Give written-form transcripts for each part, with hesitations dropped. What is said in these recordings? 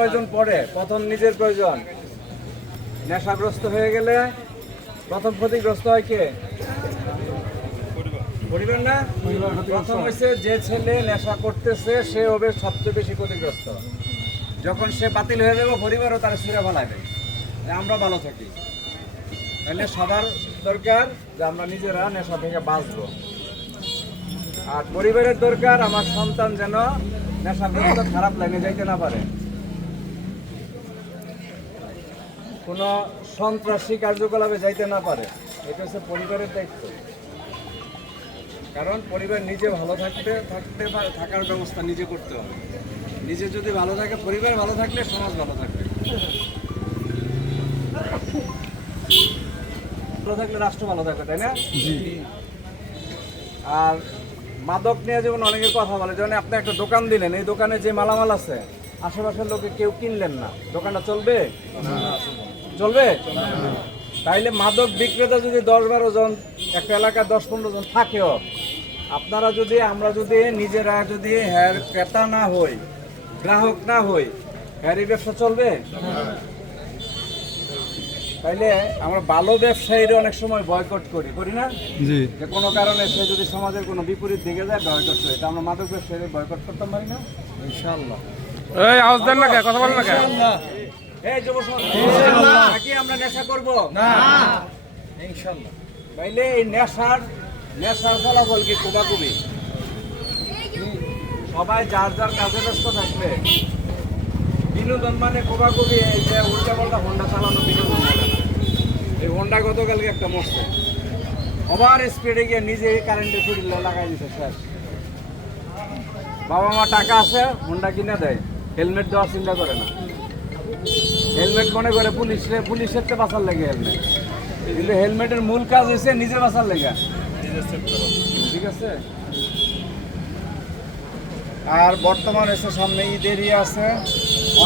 প্রয়োজন পড়ে, প্রথম নিজের প্রয়োজন। নেশাগ্রস্ত হয়ে গেলে প্রথম ক্ষতিগ্রস্ত হয় কে? পরিবার না? প্রথম হচ্ছে যে ছেলে নেশা করতেছে সে হবে সবচেয়ে বেশি ক্ষতিগ্রস্ত। যখন সে বাতিল হয়ে যাবে পরিবারও তারা ছুঁড়ে ফেলাবে যে আমরা ভালো থাকি। তাহলে সবার দরকার যে আমরা নিজেরা নেশা থেকে বাঁচবো, আর পরিবারের দরকার আমার সন্তান যেন নেশাগ্রস্ত খারাপ লাইনে যাইতে না পারে, কোনো সন্ত্রাসী কার্যকলাপে যাইতে না পারে। এটা হচ্ছে পরিবারের দায়িত্ব। কারণ পরিবার নিজে ভালো থাকার ব্যবস্থা নিজে করতে হবে। নিজে যদি ভালো থাকে, পরিবার ভালো থাকলে সমাজ ভালো থাকবে, ভালো থাকলে রাষ্ট্র ভালো থাকবে, তাই না? আর মাদক নিয়ে যেমন অনেকে কথা বলে, যেমন আপনি একটা দোকান দিলেন, এই দোকানে যে মালামাল আছে আশেপাশের লোকে কেউ কিনলেন না, দোকানটা চলবে? চলবে? তাইলে মাদক বিক্রেতা যদি 10-12 জন একটা এলাকায় 10-15 জন থাকেও, আপনারা যদি আমরা যদি নিজেরা যদি ক্রেতা না হই, গ্রাহক না হই, এই ব্যবসা চলবে? তাইলে আমরা ভালো ব্যবসায়ীরা অনেক সময় বয়কট করি না? যে কোনো কারণে সে যদি সমাজের কোনো বিপরীত দিকে যায় বয়কট করি, তা আমরা মাদক ব্যবসায়ীরা বয়কট করতে পারি না? ইনশাআল্লাহ। এই আওয়াজ দেন না, কথা বলেন না। ইনশাআল্লাহ। এই যুব সমাজ, ইনশাআল্লাহ নাকি আমরা নেশা করব না? ইনশাআল্লাহ। তাইলে এই নেশার ফলাফল কি? কোবাকুবি। সবাই যার যার কাজে ব্যস্ত থাকবে। বিনোদন মানে কোবাকুবি, এই যে উল্টাপাল্টা হোন্ডা চালানো বিনোদন বলে না। এই হোন্ডা গতকালকে একটা মরছে, ওভার স্পিডে গিয়ে নিজে কারেন্টে ছুরি লাগাই দিতে শেষ। বাবা মা টাকা আছে, হোন্ডা কিনে দেয়, হেলমেট দেওয়ার চিন্তা করে না। হেলমেট মনে করে পুলিশের তো বাঁচার লেগে হেলমেট, কিন্তু হেলমেটের মূল কাজ হয়েছে নিজে বাঁচার লেগে। ঠিক আছে। আর বর্তমান এসে সামনে ঈদের আছে,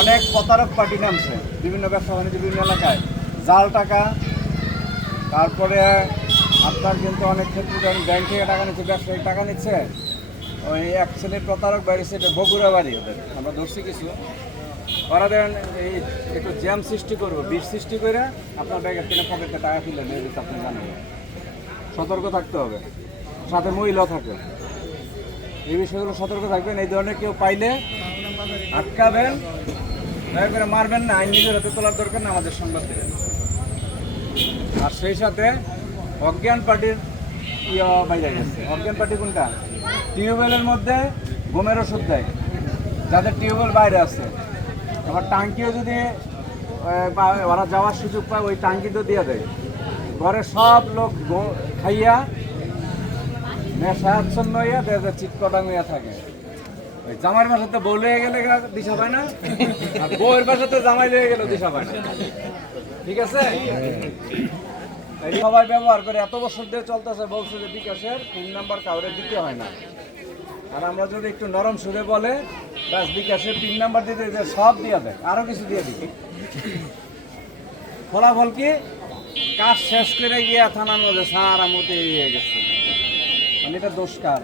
অনেক প্রতারক পার্টি নামছে বিভিন্ন ব্যবসা বাণিজ্য বিভিন্ন এলাকায়, জাল টাকা। তারপরে আপনার কিন্তু অনেক ক্ষেত্রে যখন ব্যাংক থেকে টাকা নিচ্ছে, ব্যবসায়িক টাকা নিচ্ছে, ওই এক শ্রেণীর প্রতারক বাড়ি, সেটা বগুড়া বাড়ি ওদের, আমরা ধরছি কিছু। ওরা দেন এই একটু জ্যাম সৃষ্টি করবো, বিষ সৃষ্টি করে আপনার ব্যাগের থেকে পকেটে টাকা তুলে নিয়ে দিতে আপনি জানেন। সতর্ক থাকতে হবে, সাথে মহিলাও থাকে। এই বিষয়গুলো সতর্ক থাকবেন। এই ধরনের কেউ পাইলে আটকাবেন, দয়া করে মারবেন না, আইন নিজের হাতে তোলার দরকার না, আমাদের সংবাদ দেবেন। আর সেই সাথে অজ্ঞান পার্টির বাইরে গেছে। অজ্ঞান পার্টি কোনটা? টিউবওয়েলের মধ্যে ঘুমের ওষুধ দেয় যাদের টিউবওয়েল বাইরে আছে। আবার টাঙ্কিও যদি ওরা যাওয়ার সুযোগ পায়, ওই টাঙ্কিতেও দিয়ে দেয়। ঘরে সব লোক খাইয়া নেশাচ্ছন্ন হইয়া দেখা চিটকটাং হইয়া থাকে। ওই জামাইয়ের বাসাতে বউ লেগে গেলে দিশা পায় না, আর বউয়ের বাসাতে জামাই লেগে গেলেও দিশা পায় না। ঠিক আছে। সবাই ব্যবহার করে এত বছর ধরে চলতেছে, বলছে যে বিকাশের পিন নাম্বার কাউরে দিতে হয় না। আর আমরা যদি একটু নরম সুরে বলে, ব্যাস বিকাশের পিন নাম্বার দিতে সব দিয়ে দেয়, আরো কিছু দিয়ে দিই। ফলাফল কি? কাজ শেষ করে গিয়ে থানার মধ্যে স্যার আমতে হয়ে গেছে। মানে এটা দোষ কার?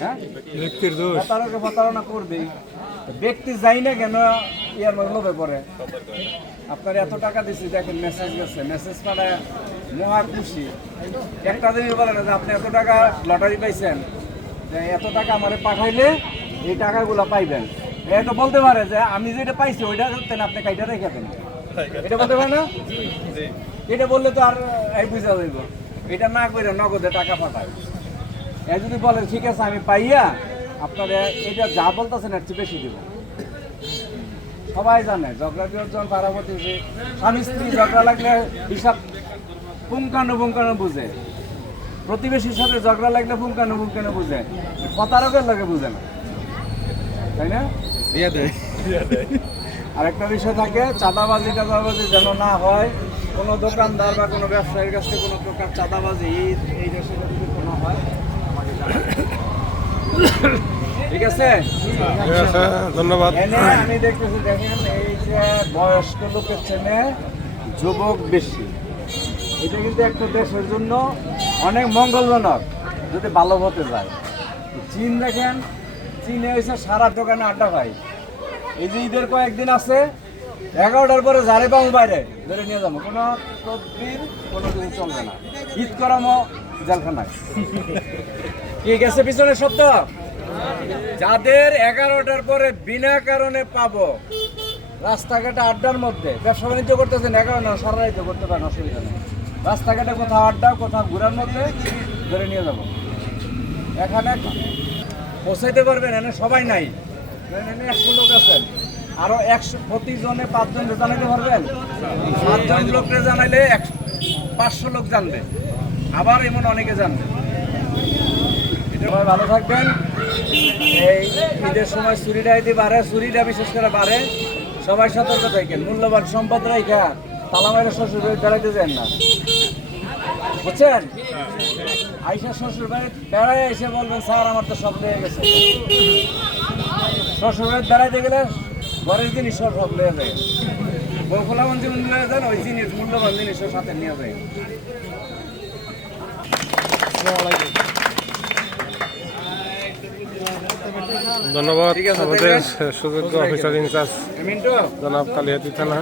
হ্যাঁ, ব্যক্তির দোষ। প্রতারণা করবে ব্যক্তি, যাই না কেন ইয়ার লোভে পড়ে। আপনার এত টাকা দিচ্ছি, দেখেন মেসেজ গেছে, মেসেজ পাঠায় মহা খুশি। একটা দিন বলে না যে আপনি এত টাকা লটারি পাইছেন, যে এত টাকা আমারে পাঠাইলে এই টাকাগুলো পাইবেন। এটা বলতে পারে যে আমি যেটা পাইছি ওইটা করতেন, আপনি কাইটা রেখে দেন। এটা বলতে পারে না? এটা বললে তো আর এই বুঝা যাইব। এটা না করে নগদে টাকা পাঠায়। এ যদি বলেন ঠিক আছে আমি পাইয়া আপনারা এটা যা বলতেছেন এর চেয়ে বেশি দিব। সবাই জানে ঝগড়া বিয়োজন পারাবতী, স্বামী স্ত্রী ঝগড়া লাগলে হিসাব পুঙ্খানুপুঙ্খানু বুঝে, প্রতিবেশীর সাথে ঝগড়া লাগলে পুঙ্খানুপুঙ্খানু বুঝে, প্রতারকের লাগে বুঝে না, তাই না? আর একটা বিষয় থাকে, চাঁদাবাজি যেন না হয়। কোনো দোকানদার বা কোনো ব্যবসায়ীর কাছ থেকে কোনো প্রকার চাঁদাবাজি এই দেশে যদি কোনো হয় আমাকে জানাবেন। ঠিক আছে, ধন্যবাদ। আমি দেখতেছি, দেখেন এই যে বয়স্ক লোকের ছেলে যুবক বেশি, এটা কিন্তু একটা দেশের জন্য অনেক মঙ্গলজনক যদি ভালো হতে যায়। চীন দেখেন, চীনে হয়েছে সারা দোকানে আড্ডা ভাই, এই যে ঈদের কয়েকদিন আছে 11টার পরে যারে পাবো বাইরে ধরে নিয়ে যাবো, কোনো তদবির কোনো কিছু চলবে না। ঈদ করামো জেলখানায়। কি গেছে পিছনে শব্দ? যাদের 11টার পরে বিনা কারণে পাবো রাস্তাঘাটে আড্ডার মধ্যে ব্যবসা বাণিজ্য করতেছেন, 11 না সারা রাইতে করতে পারেন, অসুবিধা নেই। রাস্তাঘাটে কোথাও আড্ডা, কোথাও ঘোরার মধ্যে ধরে নিয়ে যাবো। এখানে পৌঁছাইতে পারবেন, এনে সবাই নাই, এনে 100 লোক আছেন, আরো 100 প্রতিজনে 5 জন জানাইতে পারবেন। 5 জন লোকরে জানাইলে 500 লোক জানবে, আবার এমন অনেকে জানবে। সবাই ভালো থাকবেন। এই ঈদের সময় চুরিটা যদি বাড়ে, চুরিটা বিশেষ করে বাড়ে, সবাই সতর্ক থাকেন। মূল্যবান সম্পদ রাইখা তালা মাইরা শ্বশুর বাড়ি বেড়াইতে যান না, বুঝছেন? আইসা শ্বশুর বাড়ি বেড়াই এসে বলবেন স্যার আমার তো সব লেগে গেছে। শ্বশুর বাড়ি বেড়াইতে গেলে ঘরের জিনিস সব লেগে যায়। বউখোলামন যেমন নিয়ে যান, ওই জিনিস মূল্যবান জিনিসের সাথে নিয়ে যায়। ধন্যবাদ ঠিক আছে, আমাদের সুযোগ্য অফিসার ইনচার্জ মিন্টু জনাব কালিয়াতি থানা